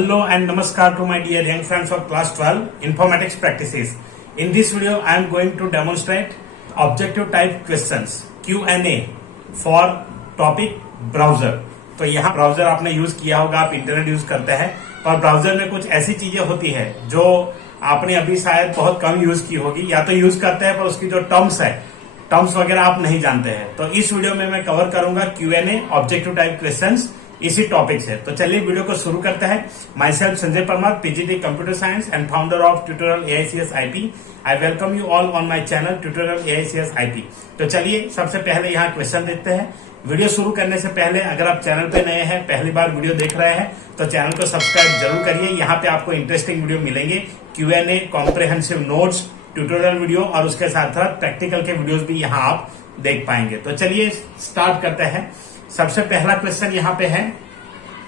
Hello and namaskar to my dear young friends of class 12 informatics practices. In this video I am going to demonstrate objective type questions Q&A for topic browser. तो यहाँ browser आपने use किया होगा, आप internet use करते हैं, पर browser में कुछ ऐसी चीजें होती है जो आपने अभी शायद बहुत कम यूज की होगी, या तो यूज करते हैं पर उसकी जो टर्म्स वगैरह आप नहीं जानते हैं। तो इस वीडियो में मैं कवर करूंगा Q&A ऑब्जेक्टिव टाइप क्वेश्चंस इसी टॉपिक से। तो चलिए वीडियो को शुरू करते हैं। My self Sanjay Parmar, PGT computer science and founder of tutorial AICS IP। I welcome you all on my channel tutorial AICS IP। तो चलिए सबसे पहले यहाँ क्वेश्चन देखते हैं। वीडियो शुरू करने से पहले अगर आप चैनल पे नए हैं, पहली बार वीडियो देख रहे हैं, तो चैनल को सब्सक्राइब जरूर करिए। यहाँ पे आपको इंटरेस्टिंग वीडियो मिलेंगे, Q&A, comprehensive notes, tutorial video और उसके साथ साथ प्रैक्टिकल के वीडियोस भी यहाँ आप देख पाएंगे। तो चलिए स्टार्ट करते हैं। सबसे पहला क्वेश्चन यहाँ पे है,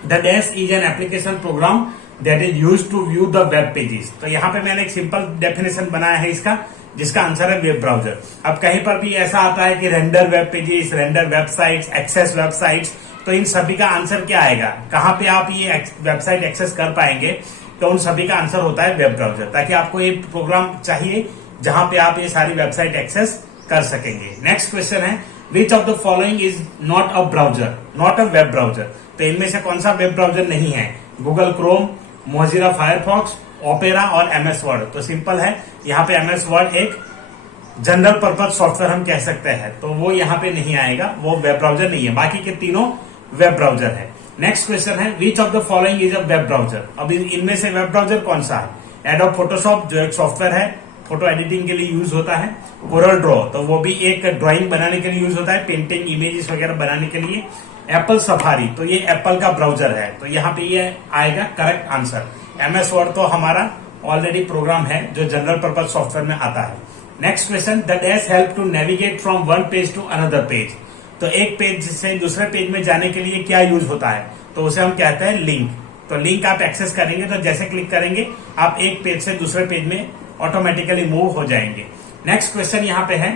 the dash is an application program that is used to view the web pages. तो यहाँ पे मैंने एक सिंपल डेफिनेशन बनाया है इसका, जिसका आंसर है वेब ब्राउजर। अब कहीं पर भी ऐसा आता है कि render web pages, render websites, access websites, तो इन सभी का आंसर क्या आएगा, कहाँ पे आप ये वेबसाइट एक्सेस कर पाएंगे, तो उन सभी का आंसर होता है वेब ब्राउजर। ताकि आपको ये प्रोग्राम चाहिए जहां पे आप ये सारी वेबसाइट एक्सेस कर सकेंगे। नेक्स्ट क्वेश्चन है, which of the following is not a browser, not a web browser. तो इनमें से कौन सा वेब ब्राउजर नहीं है? Google Chrome, Mozilla Firefox, opera और MS वर्ड। तो सिंपल है, यहाँ पे MS वर्ड एक जनरल पर्पज सॉफ्टवेयर हम कह सकते हैं, तो वो यहाँ पे नहीं आएगा, वो वेब ब्राउजर नहीं है। बाकी के तीनों वेब ब्राउजर है। नेक्स्ट क्वेश्चन है, which of the following is a web browser. अब इनमें से वेब ब्राउजर कौन सा है? एडोब फोटोशॉप जो एक सॉफ्टवेयर है, फोटो एडिटिंग के लिए यूज होता है। कोरल ड्रॉ तो वो भी एक ड्राइंग बनाने के लिए यूज होता है, पेंटिंग इमेजेस वगैरह बनाने के लिए। एप्पल सफारी तो ये एप्पल का ब्राउजर है, तो यहाँ पे ये आएगा करेक्ट आंसर। MS वर्ड तो हमारा ऑलरेडी प्रोग्राम है जो जनरल पर्पज सॉफ्टवेयर में आता है। Next question, the dash help to navigate from one page to another page. तो एक पेज से दूसरे पेज में जाने के लिए क्या यूज होता है? तो उसे हम कहते हैं लिंक। तो लिंक आप एक्सेस करेंगे तो जैसे क्लिक करेंगे आप एक पेज से दूसरे पेज में ऑटोमेटिकली मूव हो जाएंगे। नेक्स्ट क्वेश्चन यहाँ पे है,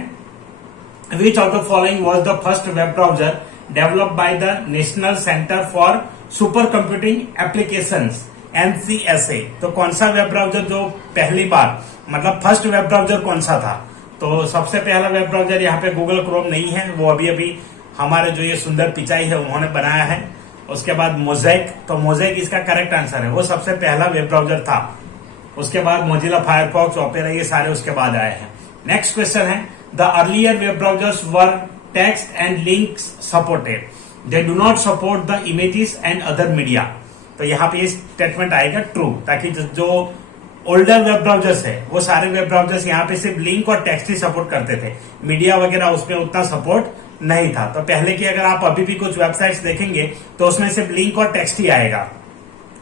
which of the following was the first web browser developed by the national centre for super computing applications NCSA। तो कौन सा वेब ब्राउजर जो पहली बार, मतलब फर्स्ट वेब ब्राउजर कौन सा था? तो सबसे पहला वेब ब्राउजर यहाँ पे गूगल क्रोम नहीं है, वो अभी हमारे जो ये सुंदर पिचाई है उन्होंने बनाया है। उसके बाद मोज़ेक, तो मोज़ेक इसका करेक्ट आंसर है, वो सबसे पहला वेब ब्राउजर था। उसके बाद मोजिला फायरफॉक्स, ओपेरा, ये सारे उसके बाद आए हैं। नेक्स्ट क्वेश्चन है, the earlier web browsers were text and links supported, they do not support the images and other media. तो यहाँ पे स्टेटमेंट आएगा ट्रू, ताकि जो ओल्डर वेब ब्राउजर्स है वो सारे वेब ब्राउजर्स यहाँ पे सिर्फ लिंक और टेक्स्ट ही सपोर्ट करते थे, मीडिया वगैरह उसमें उतना सपोर्ट नहीं था। तो पहले की अगर आप अभी भी कुछ वेबसाइट्स देखेंगे तो उसमें सिर्फ लिंक और टेक्स्ट ही आएगा।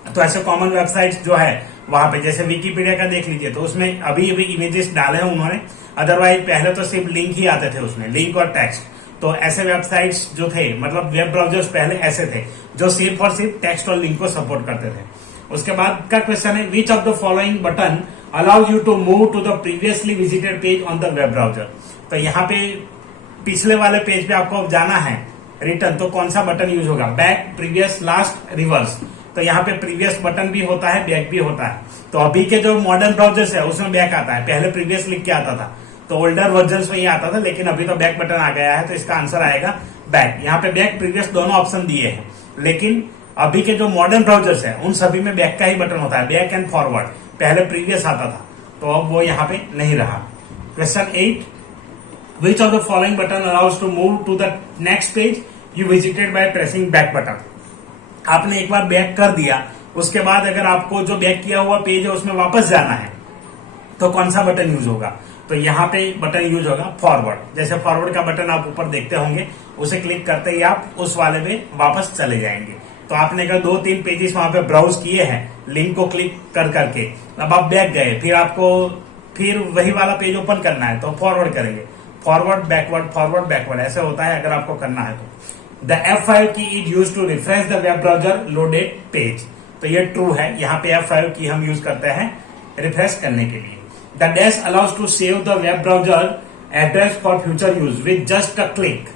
तो ऐसे कॉमन वेबसाइट्स जो है वहां पे, जैसे विकिपीडिया का देख लीजिए, तो उसमें अभी इमेजेस डाले हैं उन्होंने, अदरवाइज पहले तो सिर्फ लिंक ही आते थे उसमें, लिंक और टेक्स्ट। तो ऐसे वेबसाइट्स जो थे, मतलब वेब ब्राउजर्स पहले ऐसे थे जो सिर्फ और सिर्फ टेक्स्ट और लिंक को सपोर्ट करते थे। उसके बाद का क्वेश्चन है, which of the following button allows you to move to the previously visited page on the web browser. तो यहाँ पे पिछले वाले पेज पे आपको जाना है रिटर्न, तो कौन सा बटन यूज होगा? Back, previous, last, reverse. तो यहाँ पे प्रीवियस बटन भी होता है, बैक भी होता है। तो अभी के जो मॉडर्न ब्राउजर्स है उसमें बैक आता है, पहले प्रीवियस लिख के आता था, तो ओल्डर वर्जन में ये आता था, लेकिन अभी तो बैक बटन आ गया है, तो इसका आंसर आएगा बैक। यहाँ पे बैक, प्रीवियस दोनों ऑप्शन दिए हैं, लेकिन अभी के जो मॉडर्न ब्राउजर्स है उन सभी में बैक का ही बटन होता है, बैक एंड फॉरवर्ड। पहले प्रीवियस आता था, तो अब वो यहाँ पे नहीं रहा। Question 8, which of the following button allows to move to the next page you visited by pressing back button. आपने एक बार बैक कर दिया, उसके बाद अगर आपको जो बैक किया हुआ पेज है उसमें वापस जाना है, तो कौन सा बटन यूज होगा? तो यहाँ पे बटन यूज होगा फॉरवर्ड। जैसे फॉरवर्ड का बटन आप ऊपर देखते होंगे, उसे क्लिक करते ही आप उस वाले में वापस चले जाएंगे। तो आपने अगर 2-3 पेजेस वहां पे ब्राउज किए हैं लिंक को क्लिक कर करके, अब आप बैक गए, फिर आपको फिर वही वाला पेज ओपन करना है, तो फॉरवर्ड करेंगे, फॉरवर्ड बैकवर्ड, ऐसे होता है अगर आपको करना है तो। The F5 key is use to refresh the web browser loaded page. तो ये ट्रू है, यहाँ पे F5 की हम यूज करते हैं रिफ्रेश करने के लिए। The dash allows to save the web browser address for future use with just a click.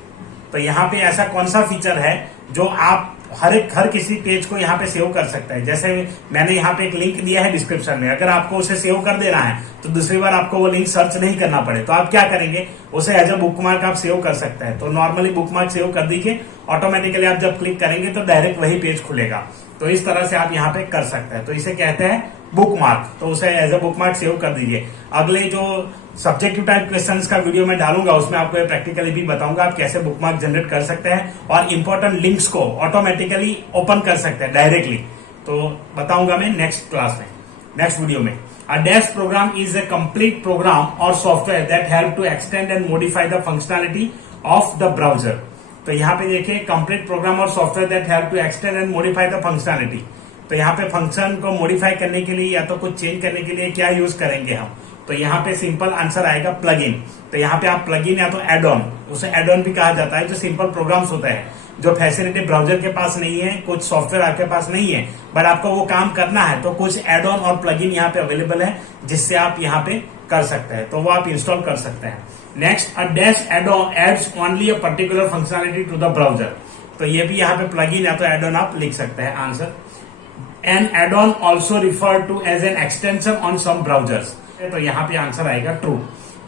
तो यहाँ पे ऐसा कौन सा फीचर है जो आप हर किसी पेज को यहाँ पे सेव कर सकता है। जैसे मैंने यहाँ पे एक लिंक दिया है डिस्क्रिप्शन में, अगर आपको उसे सेव कर देना है तो दूसरी बार आपको वो लिंक सर्च नहीं करना पड़े, तो आप क्या करेंगे, उसे एज अ बुकमार्क आप सेव कर सकते हैं। तो नॉर्मली बुकमार्क सेव कर दीजिए, ऑटोमेटिकली आप जब क्लिक करेंगे तो डायरेक्ट वही पेज खुलेगा। तो इस तरह से आप यहाँ पे कर सकते हैं। तो इसे कहते हैं बुकमार्क, तो उसे एज अ बुकमार्क सेव कर दीजिए। अगले जो सब्जेक्टिव टाइप क्वेश्चंस का वीडियो मैं डालूंगा उसमें आपको प्रैक्टिकली भी बताऊंगा आप कैसे बुकमार्क जनरेट कर सकते हैं और इंपॉर्टेंट लिंक्स को ऑटोमेटिकली ओपन कर सकते हैं डायरेक्टली। तो बताऊंगा मैं नेक्स्ट क्लास में, नेक्स्ट वीडियो में। A dash program is a complete program or software that help to extend and modify the functionality of the browser. तो यहाँ पे देखिए complete program or software that help to extend and modify the functionality. तो यहाँ पे function को modify करने के लिए या तो कुछ चेंज करने के लिए क्या यूज करेंगे हम, तो यहाँ पे सिंपल आंसर आएगा प्लगइन। तो यहाँ पे आप प्लगइन या तो एड ऑन, उसे एड ऑन भी कहा जाता है, जो सिंपल प्रोग्राम्स होता है, जो फैसिलिटी ब्राउजर के पास नहीं है, कुछ सॉफ्टवेयर आपके पास नहीं है, बट आपको वो काम करना है, तो कुछ एड ऑन और प्लगइन यहाँ पे अवेलेबल है जिससे आप यहाँ पे कर सकते हैं, तो वो आप इंस्टॉल कर सकते हैं। Next, a dash add on adds only a particular functionality to the browser. तो ये भी यहाँ पे प्लगइन या तो एड ऑन आप लिख सकते हैं answer. An add on also refer to as an extension on some browsers. तो यहाँ पे आंसर आएगा true.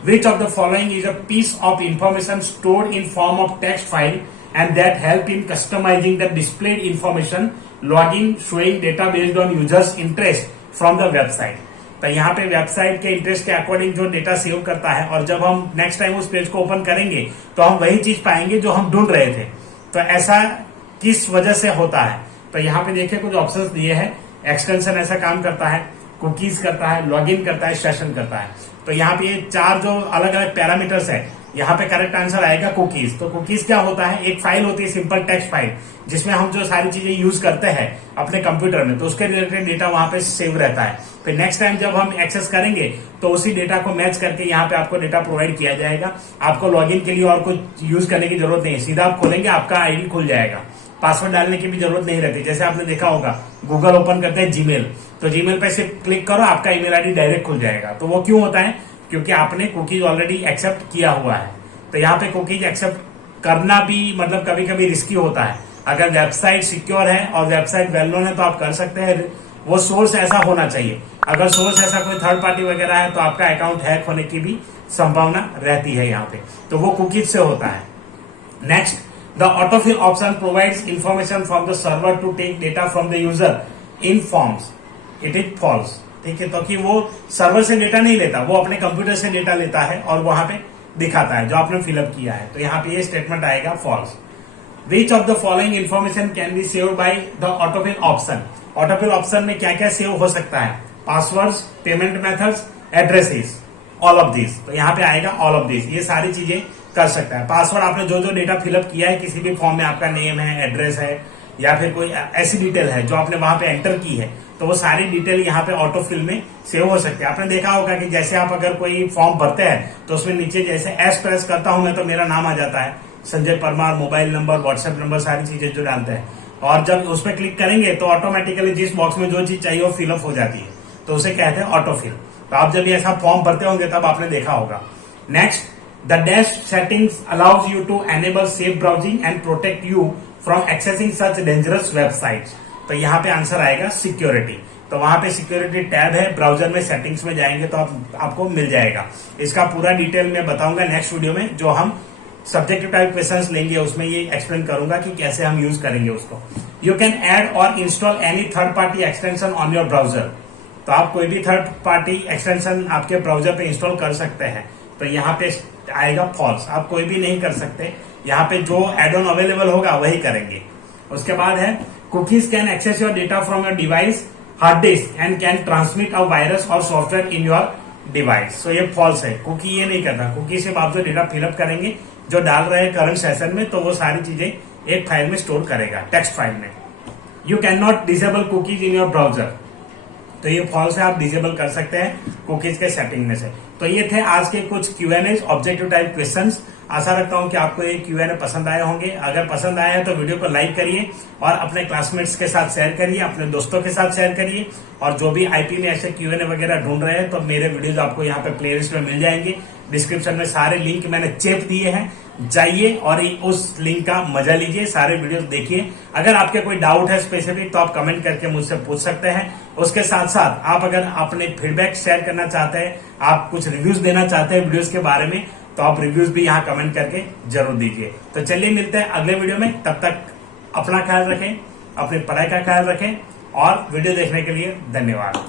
Which of the following is a piece of information stored in form of text file and that help in customising the displayed information, logging, showing data based on users interest from the website. तो यहाँ पे website के interest के according जो data save करता है, और जब हम नेक्स्ट टाइम उस पेज को ओपन करेंगे तो हम वही चीज पाएंगे जो हम ढूंढ रहे थे। तो ऐसा किस वजह से होता है, तो यहाँ पे देखिए कुछ ऑप्शंस दिए हैं। एक्सटेंशन ऐसा काम करता है, कुकीज करता है, लॉगिन करता है, सेशन करता है। तो यहाँ पे ये चार जो अलग अलग पैरामीटर्स है, यहाँ पे करेक्ट आंसर आएगा कुकीज। तो कुकीज क्या होता है, एक फाइल होती है सिंपल टेक्स्ट फाइल, जिसमें हम जो सारी चीजें यूज करते हैं अपने कंप्यूटर में, तो उसके रिलेटेड डेटा वहां पे सेव रहता है। फिर नेक्स्ट टाइम जब हम एक्सेस करेंगे तो उसी डेटा को मैच करके यहाँ पे आपको डेटा प्रोवाइड किया जाएगा। आपको लॉगिन के लिए और कुछ यूज करने की जरूरत नहीं है, सीधा आप खोलेंगे आपका आईडी खुल जाएगा, पासवर्ड डालने की भी जरूरत नहीं रहती। जैसे आपने देखा होगा गूगल ओपन करते हैं जीमेल, तो जीमेल पे सिर्फ क्लिक करो आपका ईमेल आईडी डायरेक्ट खुल जाएगा। तो वो क्यों होता है, क्योंकि आपने कुकीज ऑलरेडी एक्सेप्ट किया हुआ है। तो यहाँ पे कुकीज एक्सेप्ट करना भी मतलब कभी कभी रिस्की होता है। अगर वेबसाइट सिक्योर है और वेबसाइट वेल नोन है तो आप कर सकते हैं, वो सोर्स ऐसा होना चाहिए। अगर सोर्स ऐसा कोई थर्ड पार्टी वगैरह है तो आपका अकाउंट हैक होने की भी संभावना रहती है यहाँ पे, तो वो कुकीज से होता है। Next, the autofill option provides information from the server to take data from the user in forms. It is false. ठीक है, तो कि वो सर्वर से डेटा नहीं लेता, वो अपने कंप्यूटर से डेटा लेता है और वहां पे दिखाता है जो आपने फिलअप किया है। तो यहाँ पे ये स्टेटमेंट आएगा false. Which of the following information can be saved by the autofill option? Autofill option में क्या क्या सेव हो सकता है, passwords, payment methods, addresses, all of this. तो यहाँ पे आएगा ऑल ऑफ दिस, ये सारी चीजें कर सकता है। पासवर्ड आपने जो जो डेटा फिलअप किया है किसी भी फॉर्म में, आपका नेम है, एड्रेस है, या फिर कोई ऐसी डिटेल है जो आपने वहां पे एंटर की है, तो वो सारी डिटेल यहाँ पे ऑटोफिल में सेव हो सकती है। आपने देखा होगा कि जैसे आप अगर कोई फॉर्म भरते हैं तो उसमें नीचे जैसे एस प्रेस करता हूं मैं तो मेरा नाम आ जाता है, Sanjay Parmar, mobile number, WhatsApp number, सारी चीजें जो डालते हैं, और जब उस पर क्लिक करेंगे तो ऑटोमेटिकली जिस बॉक्स में जो चीज चाहिए वो फिलअप हो जाती है, तो उसे कहते हैं ऑटोफिल। तो आप जब ये ऐसा फॉर्म भरते होंगे तब आपने देखा होगा। Next, the dash settings allows you to enable safe browsing and protect you from accessing such dangerous websites. तो यहाँ पे आंसर आएगा सिक्योरिटी। तो वहां पे सिक्योरिटी टैब है, ब्राउजर में सेटिंग्स में जाएंगे तो आपको मिल जाएगा। इसका पूरा डिटेल में बताऊंगा नेक्स्ट वीडियो में, जो हम सब्जेक्टिव टाइप क्वेश्चंस लेंगे उसमें ये एक्सप्लेन करूंगा कि कैसे हम यूज करेंगे उसको। यू कैन ऐड और install any third party extension on your browser. तो आप कोई भी थर्ड पार्टी एक्सटेंशन आपके ब्राउजर पे इंस्टॉल कर सकते हैं। तो यहाँ पे आएगा फॉल्स, आप कोई भी नहीं कर सकते। यहाँ पे जो एड ऑन अवेलेबल होगा वही करेंगे। उसके बाद है cookies can access your data from your device hard disk and can transmit a virus or software in your device. तो ये फॉल्स है, कुकी ये नहीं करता। कुकी सिर्फ आप जो डेटा फिलअप करेंगे, जो डाल रहे हैं करंट सेशन में, तो वो सारी चीजें एक फाइल में स्टोर करेगा, टेक्स्ट फाइल में। You can not disable cookies in your browser. तो ये फॉल्स है, आप डिसेबल कर सकते हैं कुकीज के सेटिंग में से। तो ये थे आज के कुछ Q&A ऑब्जेक्टिव टाइप क्वेश्चंस। आशा रखता हूं कि आपको ये Q&A पसंद आए होंगे। अगर पसंद आया है तो वीडियो को लाइक करिए और अपने क्लासमेट्स के साथ शेयर करिए, अपने दोस्तों के साथ शेयर करिए। और जो भी आईपी में ऐसे Q&A वगैरह ढूंढ रहे हैं तो मेरे वीडियोज आपको यहाँ पे प्लेलिस्ट में मिल जाएंगे। डिस्क्रिप्शन में सारे लिंक मैंने चेप दिए हैं, जाइए और उस लिंक का मजा लीजिए, सारे वीडियोस देखिए। अगर आपके कोई डाउट है स्पेसिफिक तो आप कमेंट करके मुझसे पूछ सकते हैं। उसके साथ साथ आप अगर अपने फीडबैक शेयर करना चाहते हैं, आप कुछ रिव्यूज देना चाहते हैं वीडियोस के बारे में, तो आप रिव्यूज भी यहाँ कमेंट करके जरूर दीजिए। तो चलिए मिलते हैं अगले वीडियो में, तब तक अपना ख्याल रखें, अपनी पढ़ाई का ख्याल रखें और वीडियो देखने के लिए धन्यवाद।